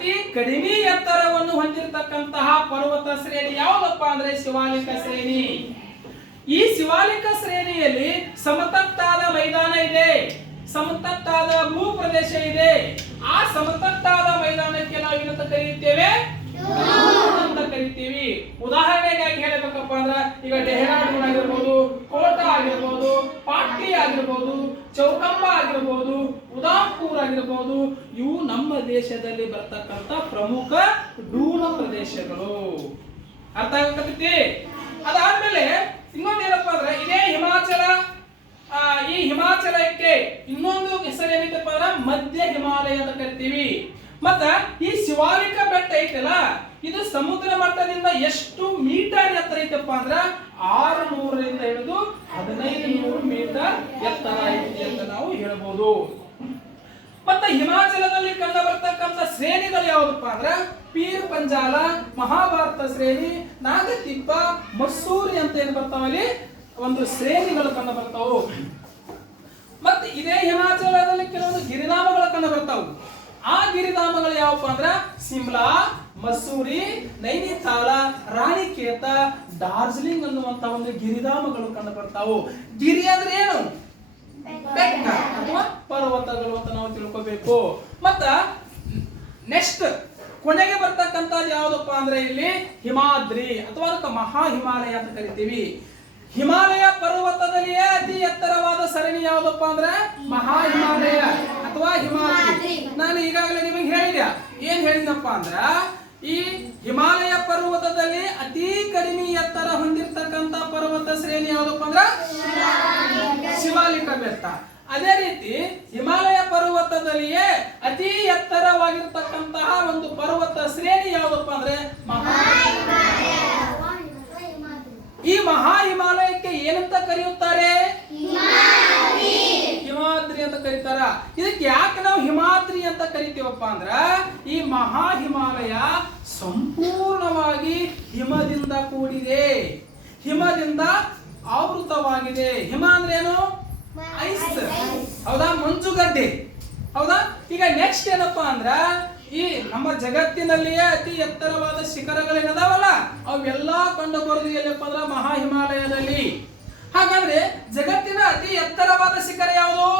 ಅತಿ ಕಡಿಮೆ ಎತ್ತರವನ್ನು ಹೊಂದಿರತಕ್ಕಂತಹ ಪರ್ವತ ಶ್ರೇಣಿ ಯಾವುದಪ್ಪ ಅಂದ್ರೆ ಶಿವಾಲಿಕ ಶ್ರೇಣಿ. ಈ ಶಿವಾಲಿಕ ಶ್ರೇಣಿಯಲ್ಲಿ ಸಮತಟ್ಟಾದ ಮೈದಾನ ಇದೆ, ಸಮತಟ್ಟಾದ ಭೂ ಪ್ರದೇಶ ಇದೆ. ಆ ಸಮತಟ್ಟಾದ ಮೈದಾನಕ್ಕೆ ನಾವು ಏನಂತ ಕರೆಯುತ್ತೇವೆ? ಅಂತ ಕರಿತೀವಿ. ಉದಾಹರಣೆಗಾಗಿ ಹೇಳಬೇಕಪ್ಪ ಅಂದ್ರ ಈಗ ಡೆಹ್ರಾಡೂನ್ ಆಗಿರ್ಬೋದು, ಕೋಟಾ ಆಗಿರ್ಬೋದು, ಪಾಟ್ಲಿ ಆಗಿರ್ಬೋದು, ಚೌಕಂಬ ಆಗಿರ್ಬೋದು, ಉದಾಂಪುರ್ ಆಗಿರ್ಬೋದು, ಇವು ನಮ್ಮ ದೇಶದಲ್ಲಿ ಬರ್ತಕ್ಕಂತ ಪ್ರಮುಖ ಡೂನ ಪ್ರದೇಶಗಳು. ಅರ್ಥ ಆಗತೈತಿ? ಅದಾದ್ಮೇಲೆ ಇನ್ನೊಂದೇನಪ್ಪ ಅಂದ್ರೆ ಇದೇ ಹಿಮಾಚಲ, ಈ ಹಿಮಾಚಲಕ್ಕೆ ಇನ್ನೊಂದು ಹೆಸರು ಏನೈತಪ್ಪ ಅಂದ್ರ ಮಧ್ಯ ಹಿಮಾಲಯ ಅಂತ ಕರಿತೀವಿ. ಮತ್ತ ಈ ಶಿವಾಲಿಕ ಬೆಟ್ಟ ಐತಲ್ಲ, ಇದು ಸಮುದ್ರ ಮಟ್ಟದಿಂದ ಎಷ್ಟು ಮೀಟರ್ ಎತ್ತರ ಐತಪ್ಪ ಅಂದ್ರ 600ರಿಂದ ಹಿಡಿದು 1500 ಮೀಟರ್ ಎತ್ತರ ಐತಿ ಅಂತ ನಾವು ಹೇಳ್ಬೋದು. ಮತ್ತೆ ಹಿಮಾಚಲದಲ್ಲಿ ಕಂಡು ಬರ್ತಕ್ಕಂಥ ಶ್ರೇಣಿಗಳು ಯಾವುದಪ್ಪ ಅಂದ್ರ ಪೀರ್ ಪಂಜಾಲ, ಮಹಾಭಾರತ ಶ್ರೇಣಿ, ನಾಗತಿಪ್ಪ, ಮಸೂರಿ ಅಂತ ಏನ್ ಬರ್ತಾವಲ್ಲಿ ಒಂದು ಶ್ರೇಣಿಗಳು ಕಂಡು ಬರ್ತಾವು. ಮತ್ತೆ ಇದೇ ಹಿಮಾಚಲದಲ್ಲಿ ಕೆಲವೊಂದು ಗಿರಿಧಾಮಗಳು ಕಂಡು ಬರ್ತಾವು. ಆ ಗಿರಿಧಾಮಗಳು ಯಾವಪ್ಪ ಅಂದ್ರ ಸಿಮ್ಲಾ, ಮಸೂರಿ, ನೈನಿತಾಳ, ರಾಣಿಕೇತ, ಡಾರ್ಜಿಲಿಂಗ್ ಅನ್ನುವಂತ ಒಂದು ಗಿರಿಧಾಮಗಳು ಕಂಡು ಬರ್ತಾವು. ಗಿರಿ ಅಂದ್ರೆ ಏನು? ಬೆಟ್ಟ ಅಥವಾ ಪರ್ವತಗಳು ಅಂತ ನಾವು ತಿಳ್ಕೋಬೇಕು. ಮತ್ತ ನೆಕ್ಸ್ಟ್ ಕೊನೆಗೆ ಬರ್ತಕ್ಕಂಥದ್ದು ಯಾವುದಪ್ಪ ಅಂದ್ರೆ ಇಲ್ಲಿ ಹಿಮಾದ್ರಿ ಅಥವಾ ಅದಕ್ಕೆ ಮಹಾ ಹಿಮಾಲಯ ಅಂತ ಕರಿತೀವಿ. ಹಿಮಾಲಯ ಪರ್ವತದಲ್ಲಿಯೇ ಅತಿ ಎತ್ತರವಾದ ಸರಣಿ ಯಾವುದಪ್ಪ ಅಂದ್ರೆ ಮಹಾ ಹಿಮಾಲಯ ಅಥವಾ ಹಿಮಾದ್ರಿ. ನಾನು ಈಗಾಗಲೇ ನಿಮಗೆ ಹೇಳಿದೆ. ಏನ್ ಹೇಳಿದಪ್ಪ ಅಂದ್ರ ಈ ಹಿಮಾಲಯ ಪರ್ವತದಲ್ಲಿ ಅತಿ ಕಡಿಮೆ ಎತ್ತರ ಹೊಂದಿರತಕ್ಕಂತ ಪರ್ವತ ಶ್ರೇಣಿ ಯಾವುದಪ್ಪ ಅಂದ್ರ ಶಿವಾಲಿಕ ಬೆಟ್ಟ. ಅದೇ ರೀತಿ ಹಿಮಾಲಯ ಪರ್ವತದಲ್ಲಿಯೇ ಅತಿ ಎತ್ತರವಾಗಿರ್ತಕ್ಕಂತಹ ಒಂದು ಪರ್ವತ ಶ್ರೇಣಿ ಯಾವುದಪ್ಪ ಅಂದ್ರೆ ಈ ಮಹಾ ಹಿಮಾಲಯಕ್ಕೆ ಏನಂತ ಕರೆಯುತ್ತಾರೆ? ಹಿಮಾದ್ರಿ ಅಂತ ಕರೀತಾರ. ಇದಕ್ಕೆ ಯಾಕೆ ನಾವು ಹಿಮಾದ್ರಿ ಅಂತ ಕರಿತೀವಪ್ಪ ಅಂದ್ರ ಈ ಮಹಾ ಹಿಮಾಲಯ ಸಂಪೂರ್ಣವಾಗಿ ಹಿಮದಿಂದ ಕೂಡಿದೆ, ಹಿಮದಿಂದ ಆವೃತವಾಗಿದೆ. ಹಿಮ ಅಂದ್ರೆ ಏನು? ಐಸ್, ಹೌದಾ? ಮಂಜುಗಡ್ಡೆ, ಹೌದಾ? ಈಗ ನೆಕ್ಸ್ಟ್ ಏನಪ್ಪಾ ಅಂದ್ರ ಈ ನಮ್ಮ ಜಗತ್ತಿನಲ್ಲಿಯೇ ಅತಿ ಎತ್ತರವಾದ ಶಿಖರಗಳೇನದಾವಲ್ಲ ಅವೆಲ್ಲ ಕಂಡು ಬರುವುದು ಎಲ್ಲಪ್ಪ ಅಂದ್ರ ಮಹಾ ಹಿಮಾಲಯದಲ್ಲಿ. ಹಾಗಾದ್ರೆ ಜಗತ್ತಿನ ಅತಿ ಎತ್ತರವಾದ ಶಿಖರ ಯಾವುದು?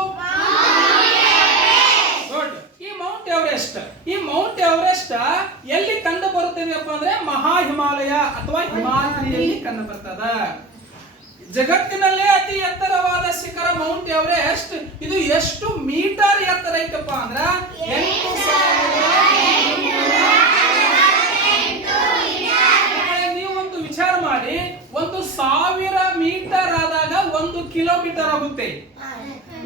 ಈ ಮೌಂಟ್ ಎವರೆಸ್ಟ್. ಈ ಮೌಂಟ್ ಎವರೆಸ್ಟ್ ಎಲ್ಲಿ ಕಂಡು ಬರುತ್ತದೆಯಪ್ಪ ಅಂದ್ರೆ ಮಹಾ ಹಿಮಾಲಯ ಅಥವಾ ಹಿಮಾದ್ರಿಯಲ್ಲಿ ಕಂಡು ಬರ್ತದ. ಜಗತ್ತಿನಲ್ಲೇ ಅತಿ ಎತ್ತರವಾದ ಶಿಖರ ಮೌಂಟ್ ಎವರೆಸ್ಟ್. ಇದು ಎಷ್ಟು ಮೀಟರ್ ಎತ್ತರ ಐತಪ್ಪ ಅಂದ್ರ 8,000. ನೀವು ಒಂದು ವಿಚಾರ ಮಾಡಿ, 1,000 ಮೀಟರ್ ಆದಾಗ 1 ಕಿಲೋಮೀಟರ್ ಆಗುತ್ತೆ.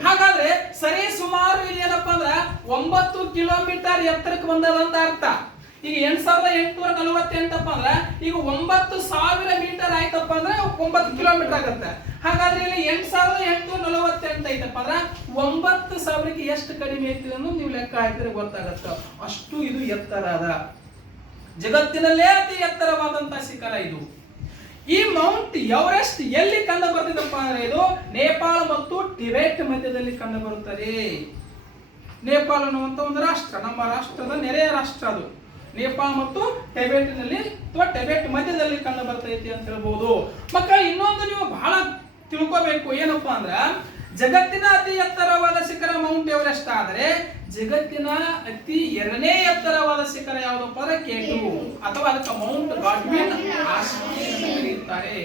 ಹಾಗಾದ್ರೆ ಸರಿ ಸುಮಾರು ಇಲ್ಲಿ ಏನಪ್ಪಾ ಅಂದ್ರ 9 ಕಿಲೋಮೀಟರ್ ಎತ್ತರಕ್ಕೆ ಬಂದದಂತ ಅರ್ಥ. ಈಗ 8,848 ಅಂದ್ರ ಈಗ 9,000 ಮೀಟರ್ ಆಯ್ತಪ್ಪ ಅಂದ್ರೆ 9 ಕಿಲೋಮೀಟರ್ ಆಗುತ್ತೆ. ಹಾಗಾದ್ರೆ ಇಲ್ಲಿ 8,848 ಐತಪ್ಪ ಅಂದ್ರ 9,000ಕ್ಕೆ ಎಷ್ಟು ಕಡಿಮೆ ಐತಿ ಅನ್ನೋದು ನೀವು ಲೆಕ್ಕ ಹಾಕಿದ್ರೆ ಗೊತ್ತಾಗತ್ತ. ಅಷ್ಟು ಇದು ಎತ್ತರ ಅದ. ಜಗತ್ತಿನಲ್ಲೇ ಅತಿ ಎತ್ತರವಾದಂತಹ ಶಿಖರ ಇದು. ಈ ಮೌಂಟ್ ಎವರೆಸ್ಟ್ ಎಲ್ಲಿ ಕಂಡು ಬರ್ತಿದಪ್ಪ ಅಂದ್ರೆ ಇದು ನೇಪಾಳ ಮತ್ತು ಟಿಬೆಟ್ ಮಧ್ಯದಲ್ಲಿ ಕಂಡು ಬರುತ್ತದೆ. ನೇಪಾಳ ಅನ್ನುವಂತ ಒಂದು ರಾಷ್ಟ್ರ, ನಮ್ಮ ರಾಷ್ಟ್ರದ ನೆರೆಯ ರಾಷ್ಟ್ರ ಅದು. ನೇಪಾಳ ಮತ್ತು ಟಿಬೆಟ್ನಲ್ಲಿ ಅಥವಾ ಟಿಬೆಟ್ ಮಧ್ಯದಲ್ಲಿ ಕಂಡು ಬರ್ತೈತಿ ಅಂತ ಹೇಳ್ಬೋದು. ಮಕ್ಕಳ ಇನ್ನೊಂದು ನೀವು ಬಹಳ ತಿಳ್ಕೋಬೇಕು. ಏನಪ್ಪಾ ಅಂದ್ರ ಜಗತ್ತಿನ ಅತಿ ಎತ್ತರವಾದ ಶಿಖರ ಮೌಂಟ್ ಎವರೆಸ್ಟ್ ಆದರೆ ಜಗತ್ತಿನ ಅತಿ ಎರಡನೇ ಎತ್ತರವಾದ ಶಿಖರ ಯಾವುದಪ್ಪ ಅಂದ್ರೆ K2 ಅಥವಾ ಅದಕ್ಕೆ ಮೌಂಟ್ ಗಾಡ್ವಿನ್ ಆಸ್ಟಿನ್ ಅಂತ ಕರೆಯುತ್ತಾರೆ.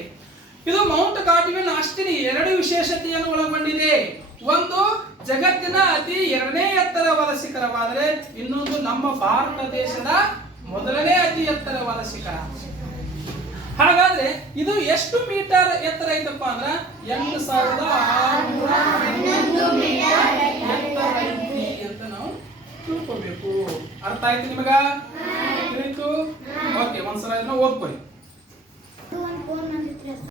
ಇದು ಮೌಂಟ್ ಗಾಡ್ವಿನ್ ಆಸ್ಟಿನ್ ಎರಡು ವಿಶೇಷತೆಯನ್ನು ಒಳಗೊಂಡಿದೆ. ಒಂದು ಜಗತ್ತಿನ ಅತಿ ಎರಡನೇ ಎತ್ತರವಾದ ಶಿಖರವಾದರೆ ಇನ್ನೊಂದು ನಮ್ಮ ಭಾರತ ದೇಶದ ಮೊದಲನೇ ಅತಿ ಎತ್ತರವಾದ ಶಿಖರ. ಹಾಗಾದ್ರೆ ಇದು ಎಷ್ಟು ಮೀಟರ್ ಎತ್ತರ ಐತಪ್ಪ ಅಂದ್ರ 8,611 ಮೀಟರ್ ಎತ್ತರ ಐತಿ ಅಂತ ನಾವು ತಿಳ್ಕೋಬೇಕು. ಅರ್ಥ ಆಯ್ತು ನಿಮಗ? ತಿಳಿತು? ಓಕೆ, ಒಂದ್ಸಲ ಓದ್ಕೊಳ್ಳಿ.